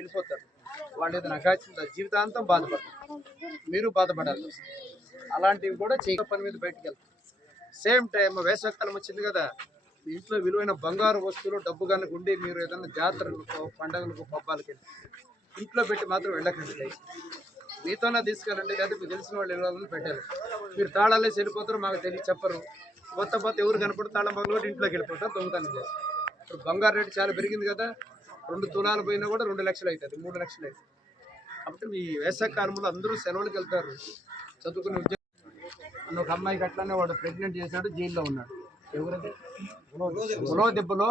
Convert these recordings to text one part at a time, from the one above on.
వెళ్ళిపోతారు. వాళ్ళు ఏదైనా అగాచింత జీవితాంతం బాధపడతారు. మీరు బాధపడాలి. అలాంటివి కూడా చేయక పని మీద బయటకు వెళ్తారు. సేమ్ టైం వేసవికాలం వచ్చింది కదా, ఇంట్లో విలువైన బంగారు వస్తువులు డబ్బు కనుక ఉండి మీరు ఏదైనా జాతరలకు పండుగలకు పబ్బాలకి వెళ్ళి ఇంట్లో పెట్టి మాత్రం వెళ్ళకండి. మీతోనే తీసుకెళ్ళండి, లేదా మీకు తెలిసిన వాళ్ళు వెళ్ళాలని పెట్టారు. మీరు తాళాలేసి వెళ్ళిపోతారు, మాకు తెలియ చెప్పరు. కొత్త ఎవరు కనపడి తాళం పగలు కూడా ఇంట్లోకి వెళ్ళిపోతారు, దొంగతనం చేస్తారు. ఇప్పుడు బంగారు రేటు చాలా పెరిగింది కదా, 2 తులాలు పోయినా కూడా 2 లక్షలు అవుతుంది, 3 లక్షలు అవుతుంది. కాబట్టి మీ వేసవి కాలంలో అందరూ సెలవులకు వెళ్తారు. చదువుకునే ఉద్యోగం ఒక అమ్మాయికి అట్లానే వాడు ప్రెగ్నెంట్ చేశాడు, జైల్లో ఉన్నాడు. ఎవరైతే ఉలవ దెబ్బలో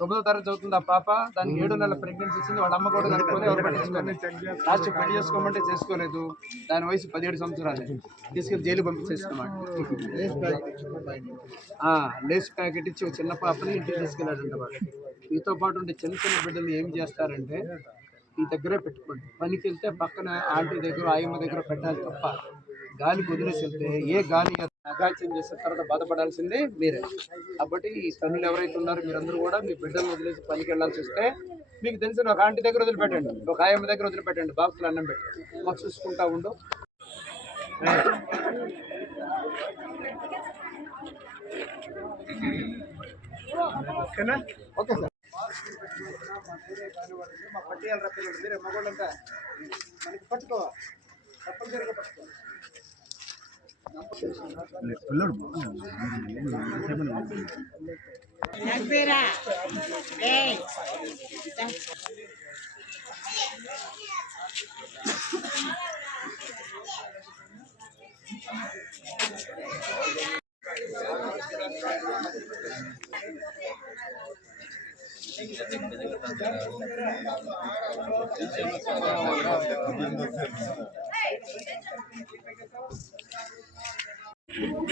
9వ తరగతి చదువుతుంది ఆ పాప. దానికి 7 నెలల ప్రెగ్నెన్సీ ఇచ్చింది. వాళ్ళ అమ్మ కూడా కనుక్కొని ఎవరు పట్టించుకోలేదు. లాస్ట్ పెళ్లి చేసుకోమంటే చేసుకోలేదు. దాని వయసు 17 సంవత్సరాలు. తీసుకెళ్ళి జైలు పంపించేసుకున్నాడు. లేస్ ప్యాకెట్ ఇచ్చి చిన్న పాపని ఇంటికి తీసుకెళ్ళాడంట. వాడు మీతో పాటు ఉండే చిన్న చిన్న బిడ్డలు ఏం చేస్తారంటే ఈ దగ్గరే పెట్టుకోండి. పనికి వెళ్తే పక్కన ఆంటీ దగ్గర ఆయమ్మ దగ్గర పెట్టాలి తప్ప గాలికి వదిలేసి వెళ్తే ఏ గాలి అగాచ్యం చేసిన తర్వాత బాధపడాల్సిందే మీరే. కాబట్టి ఈ తల్లులు ఎవరైతే ఉన్నారో మీరందరూ కూడా మీ బిడ్డలు వదిలేసి పనికి వెళ్ళాల్సి వస్తే మీకు తెలిసిన ఒక ఆంటీ దగ్గర వదిలిపెట్టండి, ఒక ఆయమ్మ దగ్గర వదిలిపెట్టండి, బాక్సులు అన్నం పెట్టి మాకు చూసుకుంటా ఉండు. ఓకేనా? Okay sir. మా పట్టియాల రప్పిల్లు మీరే మగోళ్ళంతా మనకి పట్టుకో, తప్పనిసరిగా పట్టుకో.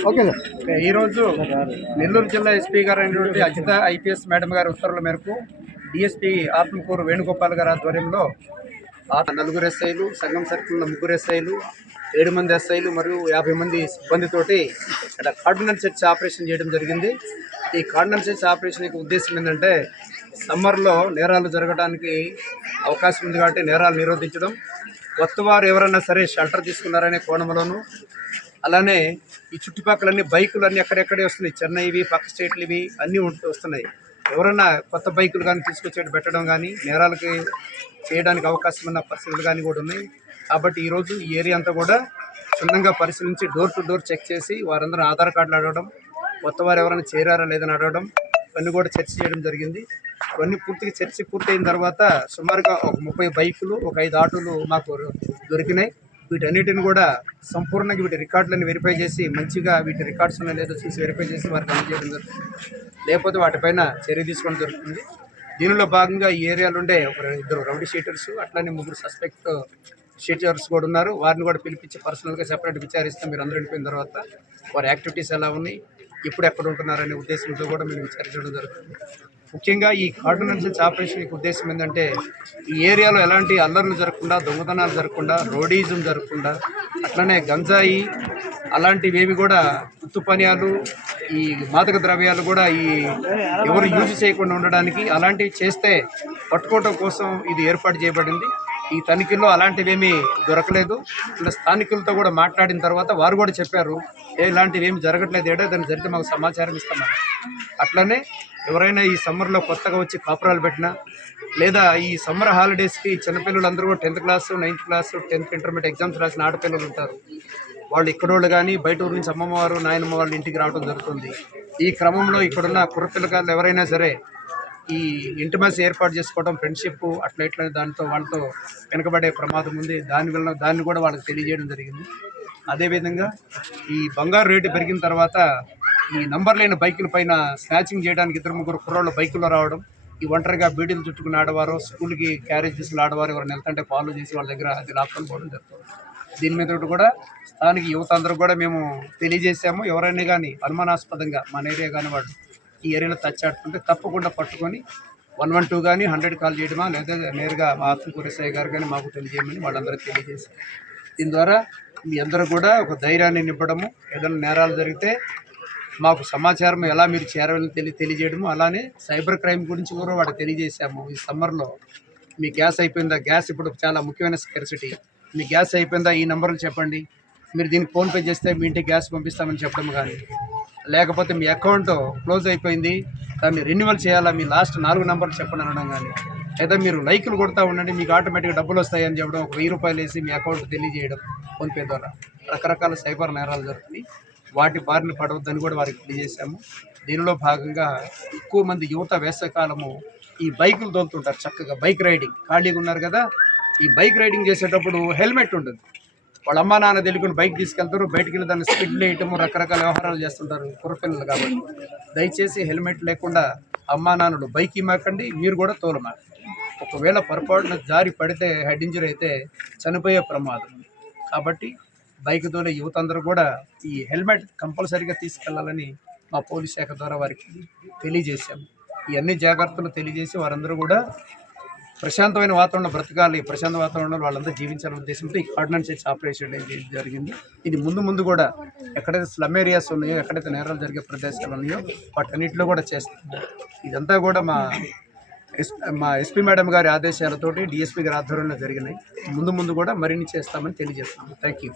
Okay sir. ఈరోజు నెల్లూరు జిల్లా ఎస్పీ గారు అయినటువంటి అజిత ఐపీఎస్ మేడం గారి ఉత్తర్వుల మేరకు డిఎస్పీ ఆత్మకూరు వేణుగోపాల్ గారి ఆధ్వర్యంలో 4 ఎస్ఐలు, సంగం సర్కిల్లో 3 ఎస్ఐలు, 7 మంది ఎస్ఐలు మరియు 50 మంది సిబ్బందితోటి ఇక్కడ కార్డినల్ సెర్చ్ ఆపరేషన్ చేయడం జరిగింది. ఈ కార్డినల్ సెర్చ్ ఆపరేషన్ యొక్క ఉద్దేశం ఏంటంటే సమ్మర్లో నేరాలు జరగడానికి అవకాశం ఉంది కాబట్టి నేరాలు నిరోధించడం, కొత్తవారు ఎవరైనా సరే షెల్టర్ తీసుకున్నారనే కోణంలోనూ, అలానే ఈ చుట్టుపక్కలన్నీ బైకులు ఎక్కడెక్కడే వస్తున్నాయి, చెన్నైవి, పక్క స్టేట్లు ఇవి అన్నీ వస్తున్నాయి. ఎవరైనా కొత్త బైకులు కానీ తీసుకొచ్చేటి పెట్టడం కానీ నేరాలకి చేయడానికి అవకాశం ఉన్న పరిస్థితులు కానీ కూడా ఉన్నాయి. కాబట్టి ఈరోజు ఈ ఏరియా అంతా కూడా క్షుణ్ణంగా పరిశీలించి డోర్ టు డోర్ చెక్ చేసి వారందరూ ఆధార్ కార్డులు అడగడం, కొత్త వారు ఎవరైనా చేరారా లేదని అడగడం, ఇవన్నీ కూడా చర్చ చేయడం జరిగింది. ఇవన్నీ పూర్తిగా చర్చ పూర్తయిన తర్వాత సుమారుగా ఒక 30 బైకులు, ఒక 5 ఆటోలు మాకు దొరికినాయి. వీటన్నిటిని కూడా సంపూర్ణంగా వీటి రికార్డులను వెరిఫై చేసి మంచిగా వీటి రికార్డ్స్ ఉన్నాయో లేదో చూసి వెరిఫై చేసి వారికి అందజేయడం జరుగుతుంది. లేకపోతే వాటిపైన చర్య తీసుకోవడం జరుగుతుంది. దీనిలో భాగంగా ఈ ఏరియాలో ఉండే 2 రౌడీ షీటర్స్, అట్లానే 3 సస్పెక్ట్ షీటర్స్ కూడా ఉన్నారు. వారిని కూడా పిలిపించి పర్సనల్గా సెపరేట్ విచారిస్తే మీరు అందరూ వెళ్ళిపోయిన తర్వాత వారి యాక్టివిటీస్ ఎలా ఉన్నాయి, ఇప్పుడు ఎక్కడ ఉంటున్నారనే ఉద్దేశంతో కూడా మేము విచారించడం జరుగుతుంది. ముఖ్యంగా ఈ కార్డినల్ సెర్చ్ ఆపరేషన్ యొక్క ఉద్దేశం ఏంటంటే ఈ ఏరియాలో ఎలాంటి అల్లర్లు జరగకుండా, దొంగతనాలు జరగకుండా, రోడీజం జరగకుండా, అట్లనే గంజాయి అలాంటివి ఏవి కూడా ఉత్తుపనియాలు, ఈ మాదక ద్రవ్యాలు కూడా ఎవరు యూజ్ చేయకుండా ఉండడానికి, అలాంటివి చేస్తే పట్టుకోవడం కోసం ఇది ఏర్పాటు చేయబడింది. ఈ తనిఖీల్లో అలాంటివేమీ దొరకలేదు. ఇలా స్థానికులతో కూడా మాట్లాడిన తర్వాత వారు కూడా చెప్పారు ఇలాంటివి ఏమి జరగట్లేదు, దాన్ని జరిగితే మాకు సమాచారం ఇస్తామని. అట్లనే ఎవరైనా ఈ సమ్మర్లో కొత్తగా వచ్చి కాపురాలు పెట్టినా, లేదా ఈ సమ్మర్ హాలిడేస్కి చిన్నపిల్లలందరూ కూడా 10th class, 9th class, 10th intermediate exams రాసిన ఆడపిల్లలు ఉంటారు. వాళ్ళు ఇక్కడోళ్ళు కానీ బయట ఊరు నుంచి అమ్మమ్మ వారు, నాయనమ్మ వాళ్ళ ఇంటికి రావడం జరుగుతుంది. ఈ క్రమంలో ఇక్కడున్న కుర్రపిల్లగాళ్ళు ఎవరైనా సరే ఈ ఇంటిమసీ ఏర్పాటు చేసుకోవడం, ఫ్రెండ్షిప్ అట్లా ఇట్లా దాంతో వాళ్ళతో వెనకబడే ప్రమాదం ఉంది. దాన్ని కూడా వాళ్ళకి తెలియజేయడం జరిగింది. అదేవిధంగా ఈ బంగారు రేటు పెరిగిన తర్వాత ఈ నంబర్ లేని బైకుల పైన స్నాచింగ్ చేయడానికి 2-3 కుర్రోళ్ళు బైకుల్లో రావడం, ఈ ఒంటరిగా బీడీలు చుట్టుకుని ఆడవారు, స్కూల్కి క్యారేజ్ తీసుకుని ఆడవారు ఎవరైనా వెళ్తుంటే ఫాలో చేసి వాళ్ళ దగ్గర అది లాక్కొని పోవడం జరుగుతుంది. దీని మీద కూడా స్థానిక యువత అందరూ కూడా మేము తెలియజేసాము. ఎవరైనా కానీ అనుమానాస్పదంగా మన ఏరియా కానీ వాళ్ళు ఈ ఏరియాలో తచ్చాడుతుంటే తప్పకుండా పట్టుకొని 112 కానీ 100 కాల్ చేయడమా, లేదా నేరుగా మా ఆత్మకూరు ఎస్ఐ గారు కానీ మాకు తెలియజేయమని వాళ్ళందరూ తెలియజేశారు. దీని ద్వారా మీ అందరూ కూడా ఒక ధైర్యాన్ని నింపడము, ఏదైనా నేరాలు జరిగితే మాకు సమాచారం ఎలా మీరు చేరవాలని తెలియజేయడము, అలానే సైబర్ క్రైమ్ గురించి కూడా వాడికి తెలియజేశాము. ఈ సమ్మర్లో మీ గ్యాస్ అయిపోయిందా, గ్యాస్ ఇప్పుడు చాలా ముఖ్యమైన స్కార్సిటీ, మీ గ్యాస్ అయిపోయిందా ఈ నెంబర్లు చెప్పండి, మీరు దీనికి ఫోన్పే చేస్తే మీ ఇంటికి గ్యాస్ పంపిస్తామని చెప్పడం కానీ, లేకపోతే మీ అకౌంట్ క్లోజ్ అయిపోయింది దాన్ని రెన్యువల్ చేయాలా, మీ లాస్ట్ 4 నెంబర్లు చెప్పండి అనడం కానీ, లేదా మీరు లైకులు కొడతా ఉండండి మీకు ఆటోమేటిక్గా డబ్బులు వస్తాయని చెప్పడం, ఒక 1000 రూపాయలు వేసి మీ అకౌంట్ తెలియజేయడం ఫోన్పే ద్వారా రకరకాల సైబర్ నేరాలు జరుగుతుంది. వాటి బారిన పడవద్దని కూడా వారికి తెలియజేశాము. దీనిలో భాగంగా ఎక్కువ మంది యువత వేసవికాలము ఈ బైకులు తోలుతుంటారు, చక్కగా బైక్ రైడింగ్, ఖాళీగా ఉన్నారు కదా, ఈ బైక్ రైడింగ్ చేసేటప్పుడు హెల్మెట్ ఉంటుంది. వాళ్ళ అమ్మా నాన్న తెలుగుని బైక్ తీసుకెళ్తారు, బయటికి వెళ్ళి దాన్ని స్పీడ్ వేయటము, రకరకాల వ్యవహారాలు చేస్తుంటారు కుర్రపిల్లలు కాబట్టి. దయచేసి హెల్మెట్ లేకుండా అమ్మా నాన్నలు బైక్ ఇమ్మకండి, మీరు కూడా తోలమాకండి. ఒకవేళ పొరపాటున జారి పడితే హెడ్ ఇంజరీ అయితే చనిపోయే ప్రమాదం. కాబట్టి బైక్ తోలే యువత అందరూ కూడా ఈ హెల్మెట్ కంపల్సరీగా తీసుకెళ్లాలని మా పోలీస్ శాఖ ద్వారా వారికి తెలియజేశాము. ఈ అన్ని జాగ్రత్తలు తెలియజేసి వారందరూ కూడా ప్రశాంతమైన వాతావరణంలో బ్రతకాలి, ప్రశాంత వాతావరణంలో వాళ్ళందరూ జీవించాలనే ఉద్దేశంతో ఈ కార్డినెన్స్ చేసి ఆపరేషన్ జరిగింది. ఇది ముందు కూడా ఎక్కడైతే స్లమ్ ఏరియాస్ ఉన్నాయో, ఎక్కడైతే నేరాలు జరిగే ప్రదేశాలు ఉన్నాయో వాటన్నిటిలో కూడా చేస్తాం. ఇదంతా కూడా మా ఎస్పీ మేడం గారి ఆదేశాలతోటి డిఎస్పీ గారి ఆధ్వర్యంలో జరిగినాయి. ముందు కూడా మరిన్ని చేస్తామని తెలియజేస్తున్నాము. Thank you.